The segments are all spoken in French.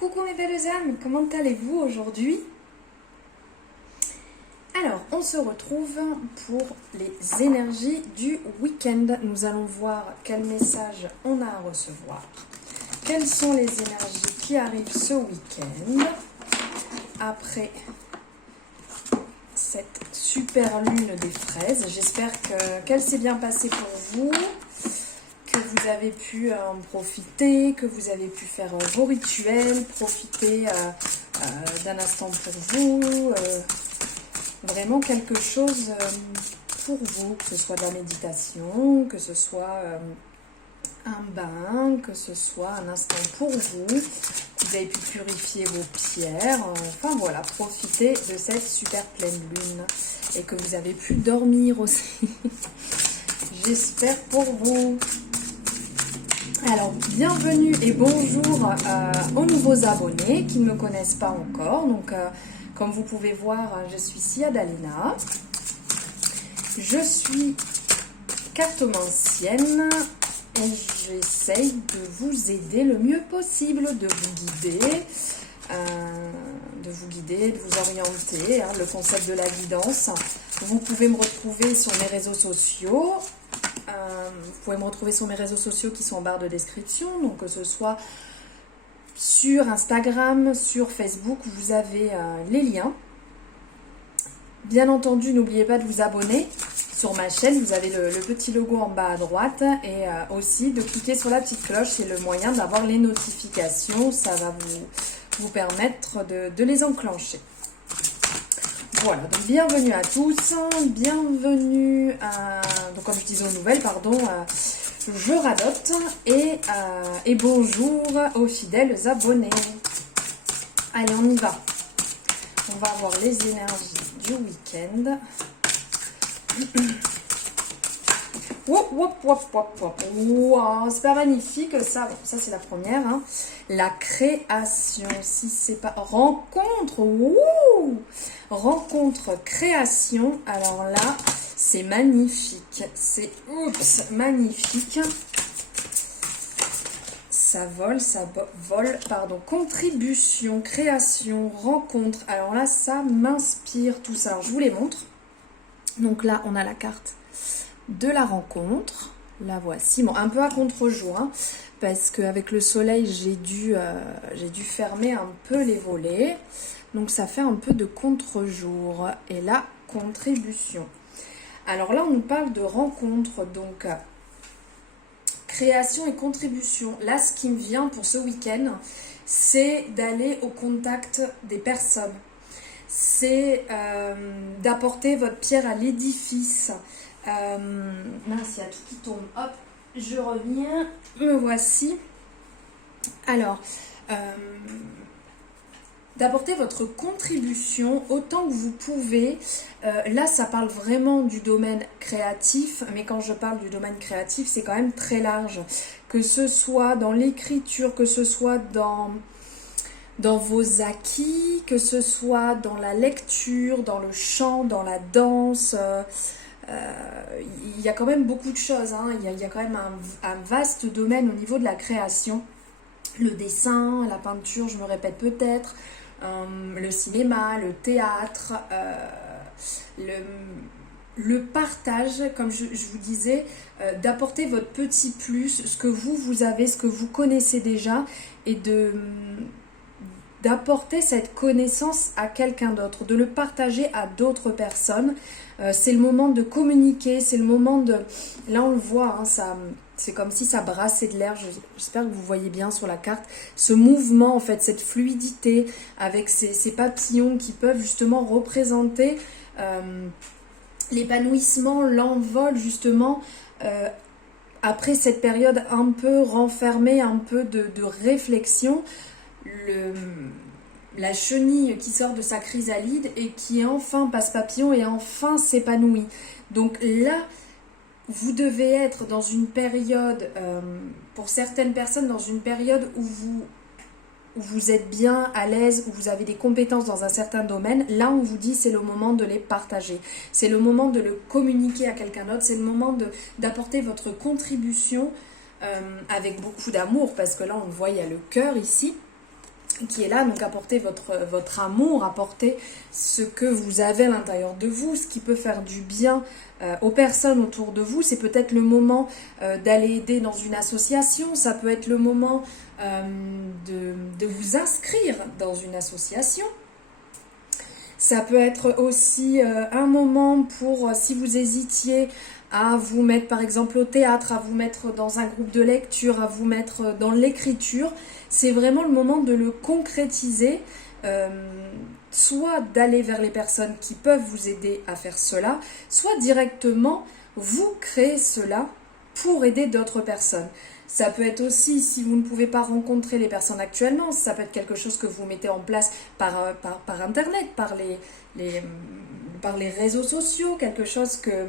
Coucou mes belles âmes, comment allez-vous aujourd'hui? Alors, on se retrouve pour les énergies du week-end. Nous allons voir quel message on a à recevoir. Quelles sont les énergies qui arrivent ce week-end après cette super lune des fraises. J'espère qu'elle s'est bien passée pour vous, que vous avez pu en profiter, que vous avez pu faire vos rituels, profiter d'un instant pour vous, vraiment quelque chose pour vous, que ce soit de la méditation, que ce soit un bain, que ce soit un instant pour vous, que vous avez pu purifier vos pierres, enfin voilà, profitez de cette super pleine lune et que vous avez pu dormir aussi. J'espère pour vous. Alors, bienvenue et bonjour aux nouveaux abonnés qui ne me connaissent pas encore. Donc, comme vous pouvez voir, je suis Siadalena. Je suis cartomancienne et j'essaye de vous aider le mieux possible, de vous guider, de vous orienter, le concept de la guidance. Vous pouvez me retrouver sur mes réseaux sociaux. Vous pouvez me retrouver sur mes réseaux sociaux qui sont en barre de description, donc que ce soit sur Instagram, sur Facebook, vous avez les liens. Bien entendu, n'oubliez pas de vous abonner sur ma chaîne, vous avez le petit logo en bas à droite et aussi de cliquer sur la petite cloche, c'est le moyen d'avoir les notifications, ça va vous permettre de les enclencher. Voilà, donc bienvenue à tous, bienvenue à, donc comme je disais aux nouvelles, pardon, je radote et bonjour aux fidèles abonnés. Allez, on y va. On va voir les énergies du week-end. Wow, c'est pas magnifique ça. Bon, ça c'est la première. Hein. La création, si c'est pas rencontre. Wouh, rencontre, création. Alors là, c'est magnifique. C'est magnifique. Ça vole, pardon. Contribution, création, rencontre. Alors là, ça m'inspire tout ça. Alors, je vous les montre. Donc là, on a la carte de la rencontre. La voici. Bon, un peu à contre-jour, hein, parce qu'avec le soleil, j'ai dû fermer un peu les volets. Donc ça fait un peu de contre-jour. Et la contribution. Alors là, on nous parle de rencontre. Donc, création et contribution. Là, ce qui me vient pour ce week-end, c'est d'aller au contact des personnes. C'est d'apporter votre pierre à l'édifice. Mince, il y a tout qui tombe. Hop, je reviens. Me voici. Alors, d'apporter votre contribution autant que vous pouvez. Là, ça parle vraiment du domaine créatif, mais quand je parle du domaine créatif, c'est quand même très large. Que ce soit dans l'écriture, que ce soit dans vos acquis, que ce soit dans la lecture, dans le chant, dans la danse. Il y a quand même beaucoup de choses. Hein. Il y a quand même un vaste domaine au niveau de la création. Le dessin, la peinture, je me répète peut-être. Le cinéma, le théâtre, le partage, comme je vous disais, d'apporter votre petit plus, ce que vous avez, ce que vous connaissez déjà, et d'apporter cette connaissance à quelqu'un d'autre, de le partager à d'autres personnes. C'est le moment de communiquer, c'est le moment de... Là, on le voit, hein, c'est comme si ça brassait de l'air. J'espère que vous voyez bien sur la carte. Ce mouvement, en fait, cette fluidité avec ces papillons qui peuvent justement représenter l'épanouissement, l'envol, justement, après cette période un peu renfermée, un peu de réflexion. La chenille qui sort de sa chrysalide et qui enfin passe papillon et enfin s'épanouit. Donc là, vous devez être dans une période, pour certaines personnes, dans une période où vous êtes bien à l'aise, où vous avez des compétences dans un certain domaine. Là, on vous dit c'est le moment de les partager. C'est le moment de le communiquer à quelqu'un d'autre. C'est le moment d'apporter votre contribution avec beaucoup d'amour, parce que là, on le voit, il y a le cœur ici. qui est là, donc apporter votre amour, apporter ce que vous avez à l'intérieur de vous, ce qui peut faire du bien aux personnes autour de vous. C'est peut-être le moment d'aller aider dans une association, ça peut être le moment de vous inscrire dans une association. Ça peut être aussi un moment pour, si vous hésitiez, à vous mettre par exemple au théâtre, à vous mettre dans un groupe de lecture, à vous mettre dans l'écriture. C'est vraiment le moment de le concrétiser, soit d'aller vers les personnes qui peuvent vous aider à faire cela, soit directement vous créer cela pour aider d'autres personnes. Ça peut être aussi, si vous ne pouvez pas rencontrer les personnes actuellement, ça peut être quelque chose que vous mettez en place par Internet, par les réseaux sociaux, quelque chose que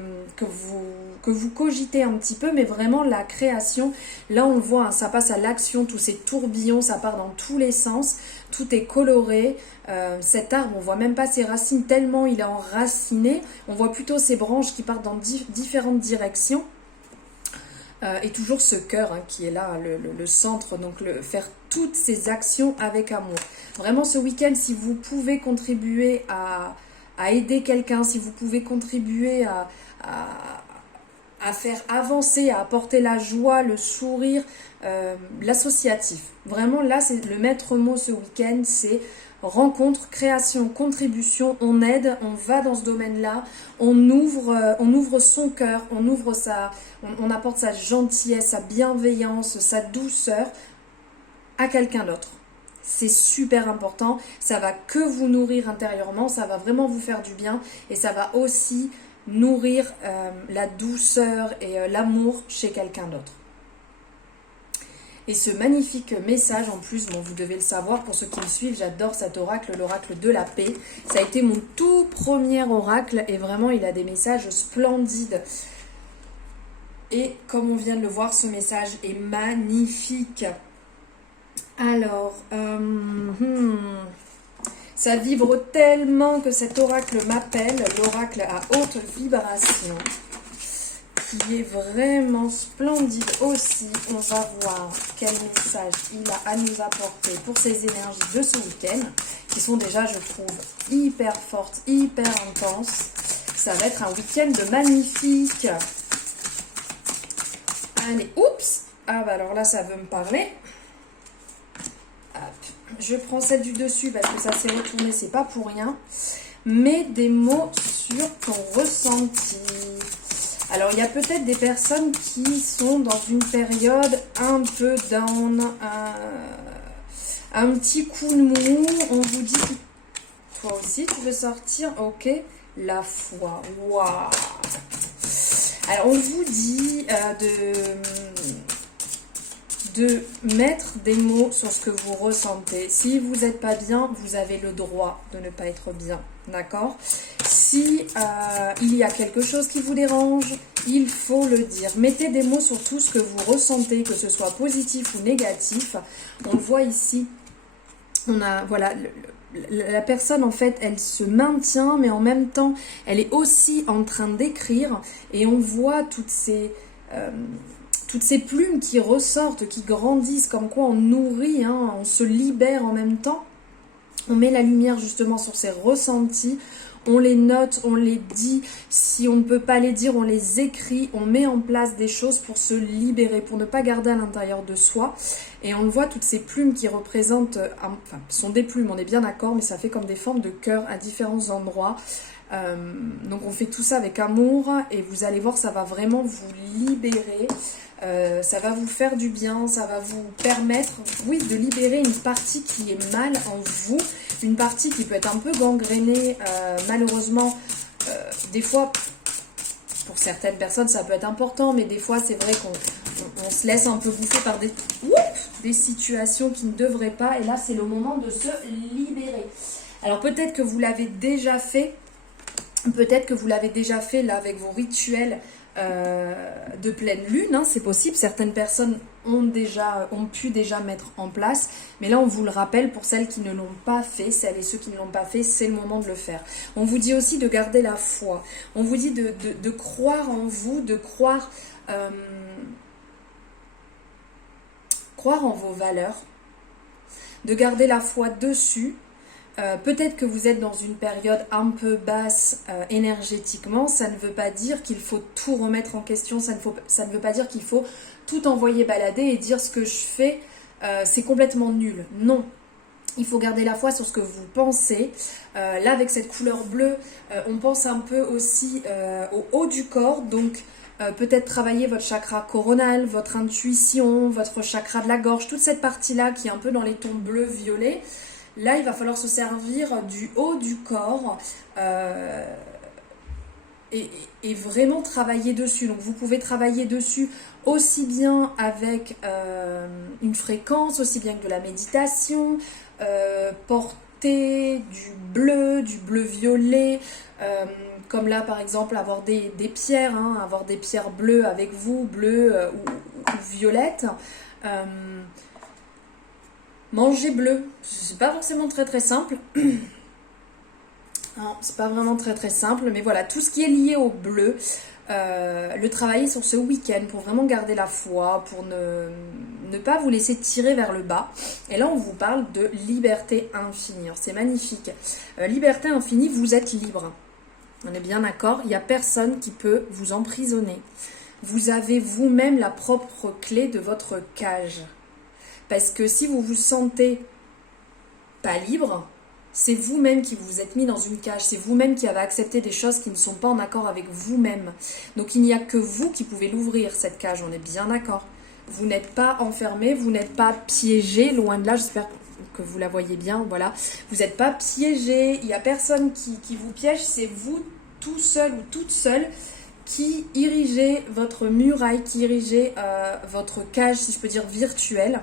vous cogitez un petit peu, mais vraiment la création, là on le voit, hein, ça passe à l'action, tous ces tourbillons, ça part dans tous les sens, tout est coloré. Cet arbre, on voit même pas ses racines tellement il est enraciné, on voit plutôt ses branches qui partent dans différentes directions. Et toujours ce cœur qui est là, le centre, donc faire toutes ces actions avec amour. Vraiment ce week-end, si vous pouvez contribuer à aider quelqu'un, si vous pouvez contribuer à faire avancer, à apporter la joie, le sourire, l'associatif. Vraiment là, c'est le maître mot ce week-end, c'est rencontre, création, contribution, on aide, on va dans ce domaine-là, on ouvre son cœur, on apporte sa gentillesse, sa bienveillance, sa douceur à quelqu'un d'autre. C'est super important, ça va que vous nourrir intérieurement, ça va vraiment vous faire du bien et ça va aussi nourrir la douceur et l'amour chez quelqu'un d'autre. Et ce magnifique message, en plus, bon, vous devez le savoir, pour ceux qui me suivent, j'adore cet oracle, l'oracle de la paix. Ça a été mon tout premier oracle et vraiment, il a des messages splendides. Et comme on vient de le voir, ce message est magnifique. Alors, ça vibre tellement que cet oracle m'appelle, l'oracle à haute vibration, qui est vraiment splendide aussi. On va voir quel message il a à nous apporter pour ces énergies de ce week-end, qui sont déjà, je trouve, hyper fortes, hyper intenses. Ça va être un week-end magnifique. Allez, oups! Ah bah alors là, ça veut me parler. Hop. Je prends celle du dessus parce que ça s'est retourné, c'est pas pour rien. Mets des mots sur ton ressenti. Alors, il y a peut-être des personnes qui sont dans une période un peu down, un petit coup de mou. On vous dit, toi aussi, tu veux sortir? Ok, la foi. Waouh! Alors, on vous dit de mettre des mots sur ce que vous ressentez. Si vous n'êtes pas bien, vous avez le droit de ne pas être bien. D'accord? Si il y a quelque chose qui vous dérange, il faut le dire. Mettez des mots sur tout ce que vous ressentez, que ce soit positif ou négatif. On le voit ici. On a, voilà, la personne, en fait, elle se maintient, mais en même temps, elle est aussi en train d'écrire. Et on voit toutes ces plumes qui ressortent, qui grandissent, comme quoi on nourrit, hein, on se libère en même temps. On met la lumière justement sur ces ressentis, on les note, on les dit. Si on ne peut pas les dire, on les écrit, on met en place des choses pour se libérer, pour ne pas garder à l'intérieur de soi. Et on le voit, toutes ces plumes qui représentent, enfin, sont des plumes, on est bien d'accord, mais ça fait comme des formes de cœur à différents endroits. Donc on fait tout ça avec amour et vous allez voir, ça va vraiment vous libérer. Ça va vous faire du bien, ça va vous permettre, oui, de libérer une partie qui est mal en vous, une partie qui peut être un peu gangrénée, malheureusement, des fois, pour certaines personnes, ça peut être important, mais des fois, c'est vrai qu'on se laisse un peu bouffer par des situations qui ne devraient pas, et là, c'est le moment de se libérer. Alors, peut-être que vous l'avez déjà fait, là, avec vos rituels, de pleine lune, hein, c'est possible, certaines personnes ont pu déjà mettre en place, mais là on vous le rappelle pour celles qui ne l'ont pas fait, celles et ceux qui ne l'ont pas fait, c'est le moment de le faire. On vous dit aussi de garder la foi, on vous dit de croire en vous, de croire en vos valeurs, de garder la foi dessus. Peut-être que vous êtes dans une période un peu basse énergétiquement, ça ne veut pas dire qu'il faut tout remettre en question, ça ne veut pas dire qu'il faut tout envoyer balader et dire ce que je fais, c'est complètement nul. Non, il faut garder la foi sur ce que vous pensez. Là, avec cette couleur bleue, on pense un peu aussi au haut du corps, donc peut-être travailler votre chakra coronal, votre intuition, votre chakra de la gorge, toute cette partie-là qui est un peu dans les tons bleu-violet. Là, il va falloir se servir du haut du corps et vraiment travailler dessus. Donc, vous pouvez travailler dessus aussi bien avec une fréquence, aussi bien que de la méditation, porter du bleu-violet, comme là, par exemple, avoir des pierres, avoir des pierres bleues avec vous, bleues ou violettes. Manger bleu, c'est pas forcément très simple. Non, c'est pas vraiment très simple, mais voilà, tout ce qui est lié au bleu, le travailler sur ce week-end pour vraiment garder la foi, pour ne pas vous laisser tirer vers le bas. Et là, on vous parle de liberté infinie. Alors, c'est magnifique. Liberté infinie, vous êtes libre. On est bien d'accord, il n'y a personne qui peut vous emprisonner. Vous avez vous-même la propre clé de votre cage. Parce que si vous vous sentez pas libre, c'est vous-même qui vous êtes mis dans une cage. C'est vous-même qui avez accepté des choses qui ne sont pas en accord avec vous-même. Donc il n'y a que vous qui pouvez l'ouvrir, cette cage. On est bien d'accord. Vous n'êtes pas enfermé, vous n'êtes pas piégé. Loin de là, j'espère que vous la voyez bien. Voilà. Vous n'êtes pas piégé. Il n'y a personne qui vous piège. C'est vous tout seul ou toute seule qui irrigez votre muraille, qui irrigez votre cage, si je peux dire, virtuelle.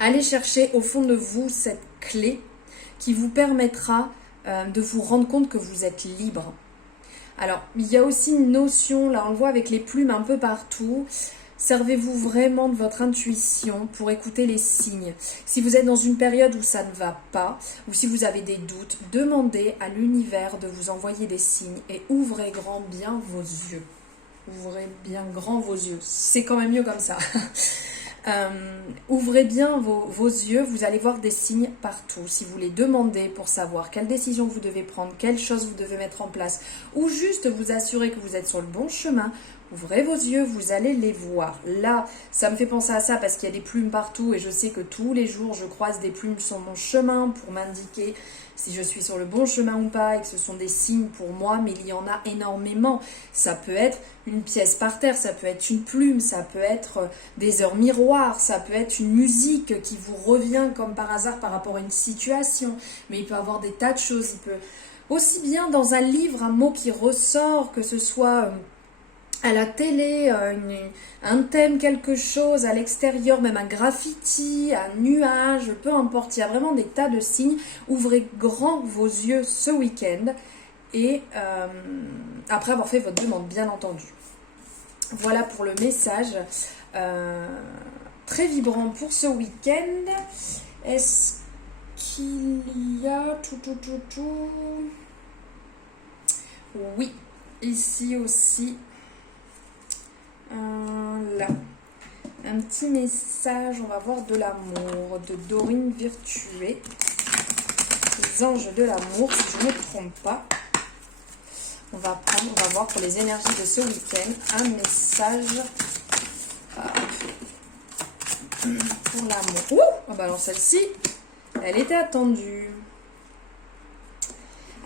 Allez chercher au fond de vous cette clé qui vous permettra de vous rendre compte que vous êtes libre. Alors, il y a aussi une notion, là on le voit avec les plumes un peu partout, servez-vous vraiment de votre intuition pour écouter les signes. Si vous êtes dans une période où ça ne va pas, ou si vous avez des doutes, demandez à l'univers de vous envoyer des signes et ouvrez grand bien vos yeux. Ouvrez bien grand vos yeux, c'est quand même mieux comme ça. Ouvrez bien vos yeux, vous allez voir des signes partout. Si vous les demandez pour savoir quelle décision vous devez prendre, quelle chose vous devez mettre en place, ou juste vous assurer que vous êtes sur le bon chemin, ouvrez vos yeux, vous allez les voir. Là, ça me fait penser à ça parce qu'il y a des plumes partout et je sais que tous les jours, je croise des plumes sur mon chemin pour m'indiquer si je suis sur le bon chemin ou pas et que ce sont des signes pour moi, mais il y en a énormément. Ça peut être une pièce par terre, ça peut être une plume, ça peut être des heures miroirs, ça peut être une musique qui vous revient comme par hasard par rapport à une situation, mais il peut y avoir des tas de choses. Il peut aussi bien dans un livre, un mot qui ressort, que ce soit à la télé, un thème, quelque chose, à l'extérieur, même un graffiti, un nuage, peu importe, il y a vraiment des tas de signes. Ouvrez grand vos yeux ce week-end et après avoir fait votre demande, bien entendu. Voilà pour le message très vibrant pour ce week-end. Est-ce qu'il y a Oui, ici aussi. Là, un petit message, on va voir de l'amour, de Dorine Virtuée, les anges de l'amour, si je ne me trompe pas. On va voir pour les énergies de ce week-end, un message pour l'amour. Oh, bah alors celle-ci, elle était attendue.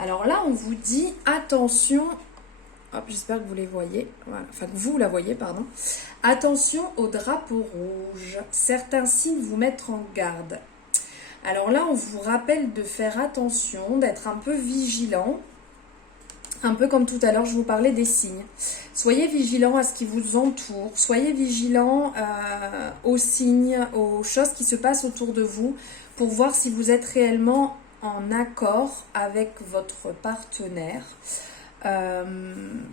Alors là, on vous dit, attention. Hop, j'espère que vous les voyez. Voilà. Enfin, que vous la voyez, pardon. Attention au drapeau rouge. Certains signes vous mettent en garde. Alors là, on vous rappelle de faire attention, d'être un peu vigilant. Un peu comme tout à l'heure, je vous parlais des signes. Soyez vigilant à ce qui vous entoure. Soyez vigilant aux signes, aux choses qui se passent autour de vous pour voir si vous êtes réellement en accord avec votre partenaire.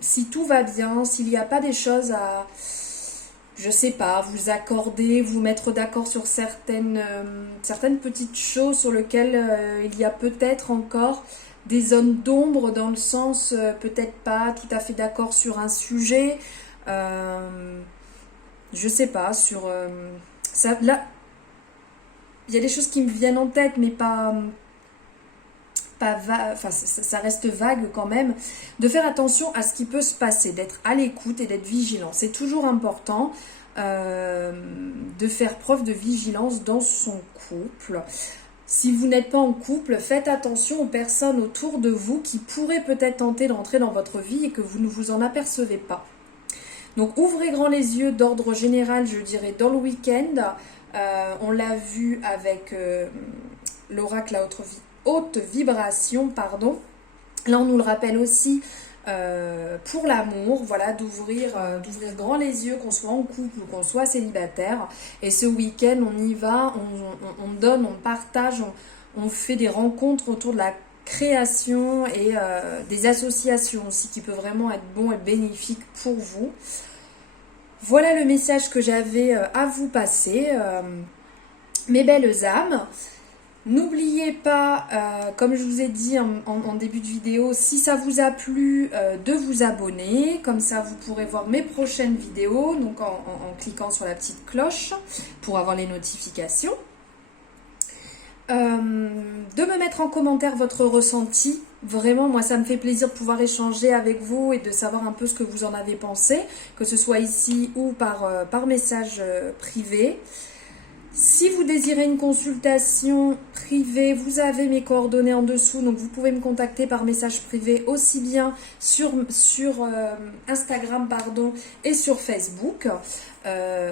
Si tout va bien, s'il n'y a pas des choses à, je sais pas, vous accorder, vous mettre d'accord sur certaines petites choses sur lesquelles il y a peut-être encore des zones d'ombre, dans le sens peut-être pas tout à fait d'accord sur un sujet, je sais pas, sur ça là. il y a des choses qui me viennent en tête, mais enfin, ça reste vague quand même, de faire attention à ce qui peut se passer, d'être à l'écoute et d'être vigilant. C'est toujours important de faire preuve de vigilance dans son couple. Si vous n'êtes pas en couple, faites attention aux personnes autour de vous qui pourraient peut-être tenter d'entrer dans votre vie et que vous ne vous en apercevez pas. Donc ouvrez grand les yeux d'ordre général, je dirais, dans le week-end. On l'a vu avec l'oracle à haute vibration, pardon. Là, on nous le rappelle aussi pour l'amour, voilà, d'ouvrir grand les yeux, qu'on soit en couple ou qu'on soit célibataire. Et ce week-end, on y va, on donne, on partage, on fait des rencontres autour de la création et des associations aussi qui peut vraiment être bon et bénéfique pour vous. Voilà le message que j'avais à vous passer, mes belles âmes. N'oubliez pas, comme je vous ai dit en début de vidéo, si ça vous a plu, de vous abonner. Comme ça, vous pourrez voir mes prochaines vidéos, donc en cliquant sur la petite cloche pour avoir les notifications. De me mettre en commentaire votre ressenti. Vraiment, moi, ça me fait plaisir de pouvoir échanger avec vous et de savoir un peu ce que vous en avez pensé, que ce soit ici ou par message privé. Si vous désirez une consultation privée, vous avez mes coordonnées en dessous, donc vous pouvez me contacter par message privé aussi bien sur Instagram et sur Facebook,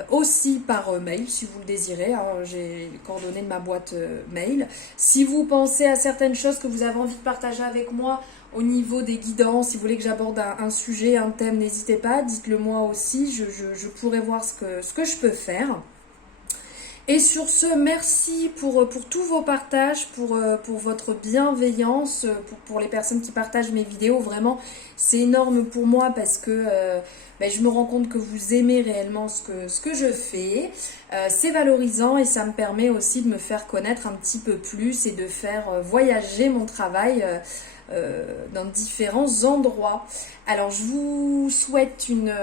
aussi par mail si vous le désirez, hein, j'ai les coordonnées de ma boîte mail. Si vous pensez à certaines choses que vous avez envie de partager avec moi au niveau des guidances, si vous voulez que j'aborde un sujet, un thème, n'hésitez pas, dites-le moi aussi, je pourrai voir ce que je peux faire. Et sur ce, merci pour tous vos partages, pour votre bienveillance, pour les personnes qui partagent mes vidéos. Vraiment, c'est énorme pour moi parce que je me rends compte que vous aimez réellement ce que je fais. C'est valorisant et ça me permet aussi de me faire connaître un petit peu plus et de faire voyager mon travail dans différents endroits. Alors je vous souhaite une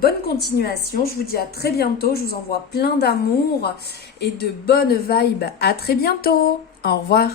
bonne continuation, je vous dis à très bientôt, je vous envoie plein d'amour et de bonnes vibes. À très bientôt, au revoir.